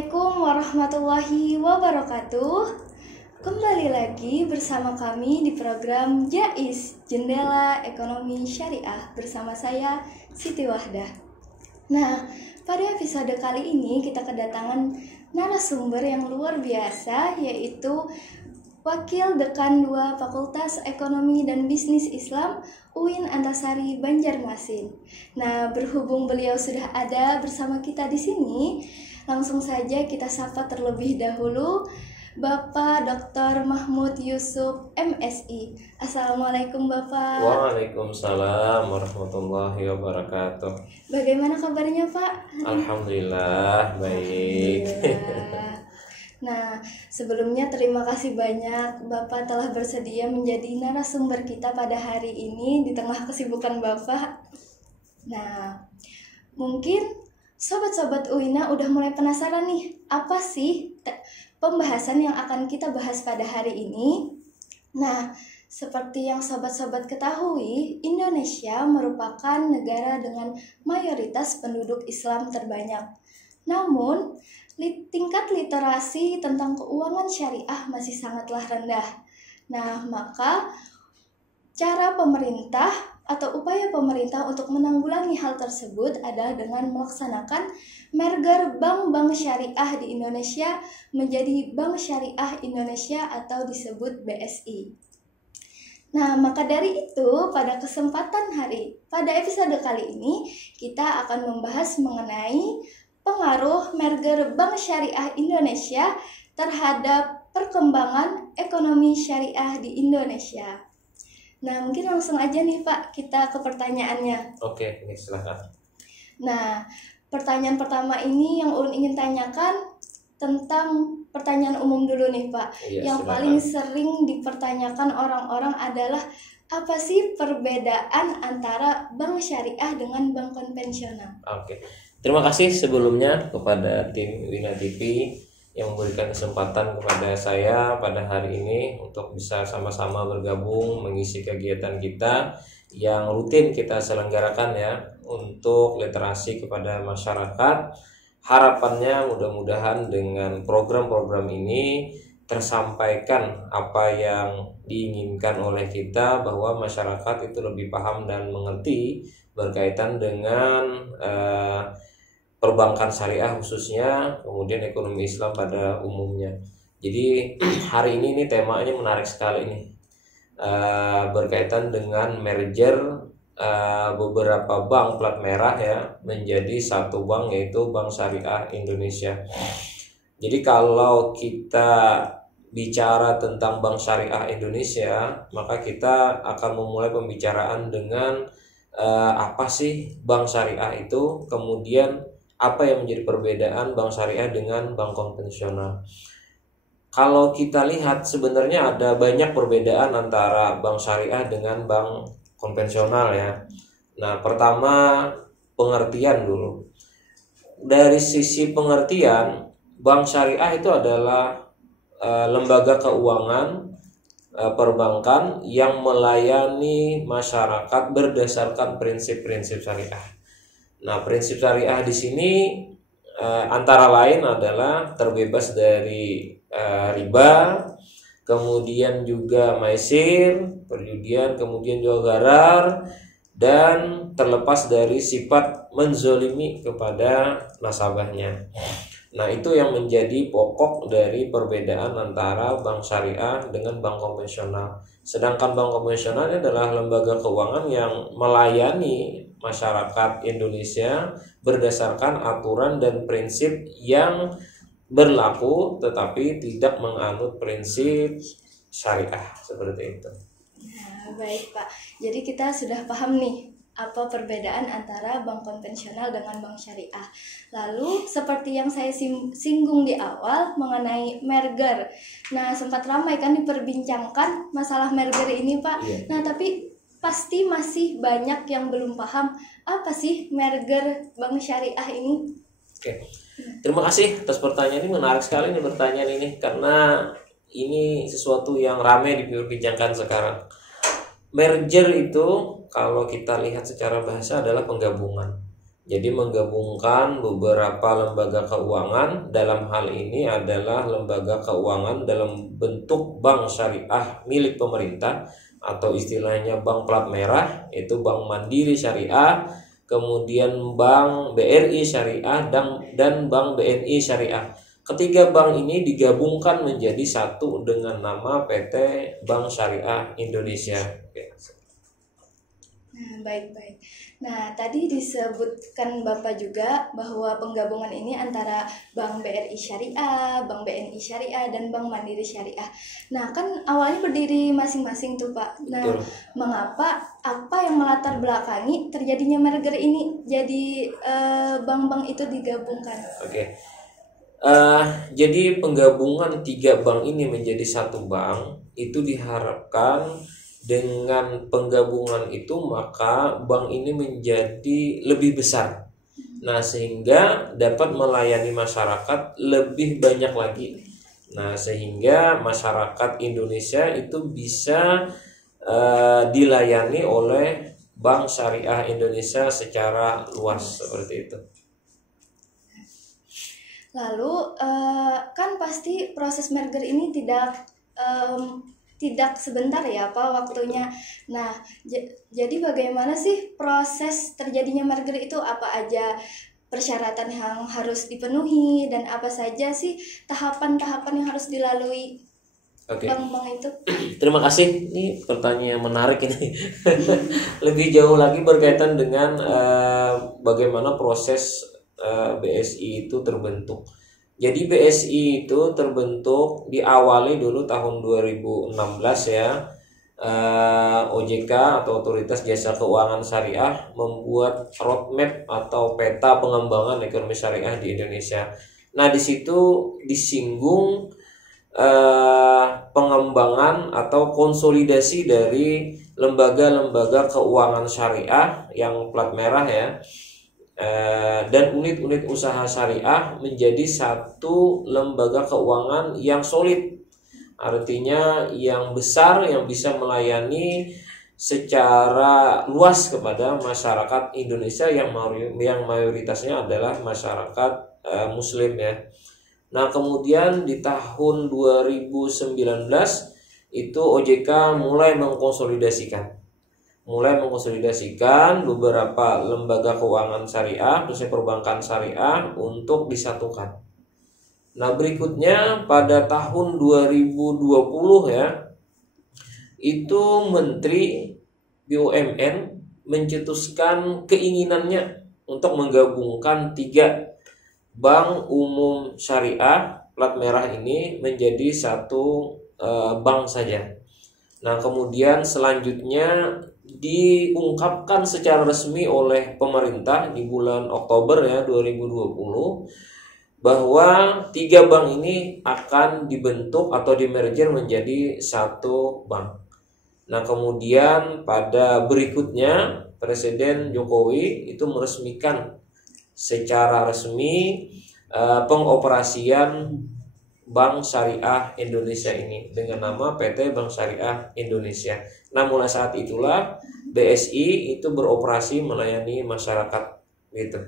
Assalamualaikum warahmatullahi wabarakatuh. Kembali lagi bersama kami di program JAIS, Jendela Ekonomi Syariah, bersama saya Siti Wahdah. Nah, pada episode kali ini kita kedatangan narasumber yang luar biasa, yaitu Wakil Dekan 2 Fakultas Ekonomi dan Bisnis Islam UIN Antasari Banjarmasin. Nah, berhubung beliau sudah ada bersama kita di sini, langsung saja kita sapa terlebih dahulu Bapak Dr. Mahmud Yusuf MSI. Assalamualaikum Bapak. Waalaikumsalam warahmatullahi wabarakatuh. Bagaimana kabarnya Pak? Alhamdulillah baik. Alhamdulillah. Nah, sebelumnya terima kasih banyak Bapak telah bersedia menjadi narasumber kita pada hari ini di tengah kesibukan Bapak. Nah, mungkin sobat-sobat UINA udah mulai penasaran nih, apa sih pembahasan yang akan kita bahas pada hari ini? Nah, seperti yang sobat-sobat ketahui, Indonesia merupakan negara dengan mayoritas penduduk Islam terbanyak. Namun, tingkat literasi tentang keuangan syariah masih sangatlah rendah. Nah, maka cara pemerintah atau upaya pemerintah untuk menanggulangi hal tersebut adalah dengan melaksanakan merger bank-bank syariah di Indonesia menjadi Bank Syariah Indonesia atau disebut BSI. Nah, maka dari itu pada episode kali ini kita akan membahas mengenai pengaruh merger Bank Syariah Indonesia terhadap perkembangan ekonomi syariah di Indonesia. Nah, mungkin langsung aja nih Pak, kita ke pertanyaannya. Oke, ini silakan. Nah, pertanyaan pertama ini yang Ulun ingin tanyakan tentang pertanyaan umum dulu nih Pak. Iya, yang silakan. paling sering dipertanyakan orang-orang adalah apa sih perbedaan antara bank syariah dengan bank konvensional? Oke. Terima kasih sebelumnya kepada tim Wina TV yang memberikan kesempatan kepada saya pada hari ini untuk bisa sama-sama bergabung mengisi kegiatan kita yang rutin kita selenggarakan ya untuk literasi kepada masyarakat. Harapannya mudah-mudahan dengan program-program ini tersampaikan apa yang diinginkan oleh kita, bahwa masyarakat itu lebih paham dan mengerti berkaitan dengan perbankan syariah khususnya, kemudian ekonomi Islam pada umumnya. Jadi hari ini temanya menarik sekali nih, berkaitan dengan merger beberapa bank plat merah ya menjadi satu bank, yaitu Bank Syariah Indonesia. Jadi kalau kita bicara tentang Bank Syariah Indonesia, maka kita akan memulai pembicaraan dengan apa sih bank syariah itu, kemudian apa yang menjadi perbedaan bank syariah dengan bank konvensional. Kalau kita lihat sebenarnya ada banyak perbedaan antara bank syariah dengan bank konvensional ya. Nah, pertama pengertian dulu. Dari sisi pengertian, bank syariah itu adalah lembaga keuangan perbankan yang melayani masyarakat berdasarkan prinsip-prinsip syariah. Nah, prinsip syariah di sini antara lain adalah terbebas dari riba, kemudian juga maisir, perjudian, kemudian juga gharar, dan terlepas dari sifat menzolimi kepada nasabahnya. Nah, itu yang menjadi pokok dari perbedaan antara bank syariah dengan bank konvensional. Sedangkan bank konvensional adalah lembaga keuangan yang melayani masyarakat Indonesia berdasarkan aturan dan prinsip yang berlaku, tetapi tidak menganut prinsip syariah seperti itu. Nah, baik Pak. Jadi kita sudah paham nih apa perbedaan antara bank konvensional dengan bank syariah. Lalu seperti yang saya singgung di awal mengenai merger. Nah, sempat ramai kan diperbincangkan masalah merger ini Pak. Iya. Nah, tapi pasti masih banyak yang belum paham apa sih merger bank syariah ini. Oke. Terima kasih atas pertanyaan ini, menarik sekali nih pertanyaan ini karena ini sesuatu yang ramai diperbincangkan sekarang. Merger itu kalau kita lihat secara bahasa adalah penggabungan. Jadi menggabungkan beberapa lembaga keuangan, dalam hal ini adalah lembaga keuangan dalam bentuk bank syariah milik pemerintah atau istilahnya bank plat merah, yaitu Bank Mandiri Syariah, kemudian Bank BRI Syariah dan Bank BNI Syariah. Ketiga bank ini digabungkan menjadi satu dengan nama PT Bank Syariah Indonesia. Nah, baik-baik. Nah, tadi disebutkan Bapak juga bahwa penggabungan ini antara Bank BRI Syariah, Bank BNI Syariah, dan Bank Mandiri Syariah. Nah, kan awalnya berdiri masing-masing tuh, Pak. Nah, Betul. mengapa, apa yang melatar belakangi terjadinya merger ini jadi bank-bank itu digabungkan? Oke. Jadi penggabungan tiga bank ini menjadi satu bank itu diharapkan dengan penggabungan itu maka bank ini menjadi lebih besar. Nah, sehingga dapat melayani masyarakat lebih banyak lagi. Nah, sehingga masyarakat Indonesia itu bisa dilayani oleh Bank Syariah Indonesia secara luas seperti itu. Lalu kan pasti proses merger ini tidak sebentar ya Pak waktunya. Nah, jadi bagaimana sih proses terjadinya merger itu, apa aja persyaratan yang harus dipenuhi dan apa saja sih tahapan-tahapan yang harus dilalui bank-bank itu? Terima kasih. Ini pertanyaan yang menarik ini. Lebih jauh lagi berkaitan dengan bagaimana proses BSI itu terbentuk. Jadi BSI itu terbentuk diawali dulu tahun 2016 ya. OJK atau Otoritas Jasa Keuangan Syariah membuat roadmap atau peta pengembangan ekonomi syariah di Indonesia. Nah, di situ disinggung pengembangan atau konsolidasi dari lembaga-lembaga keuangan syariah yang plat merah ya. Dan unit-unit usaha syariah menjadi satu lembaga keuangan yang solid, artinya yang besar, yang bisa melayani secara luas kepada masyarakat Indonesia yang mayoritasnya adalah masyarakat Muslim ya. Nah, kemudian di tahun 2019 itu OJK mulai mengkonsolidasikan beberapa lembaga keuangan syariah, khususnya perbankan syariah untuk disatukan. Nah, berikutnya pada tahun 2020 ya, itu Menteri BUMN mencetuskan keinginannya untuk menggabungkan tiga bank umum syariah plat merah ini menjadi satu bank saja. Nah, kemudian selanjutnya diungkapkan secara resmi oleh pemerintah di bulan Oktober ya 2020 bahwa tiga bank ini akan dibentuk atau dimerger menjadi satu bank. Nah, kemudian pada berikutnya Presiden Jokowi itu meresmikan secara resmi pengoperasian Bank Syariah Indonesia ini dengan nama PT Bank Syariah Indonesia. Nah, mulai saat itulah BSI itu beroperasi melayani masyarakat gitu.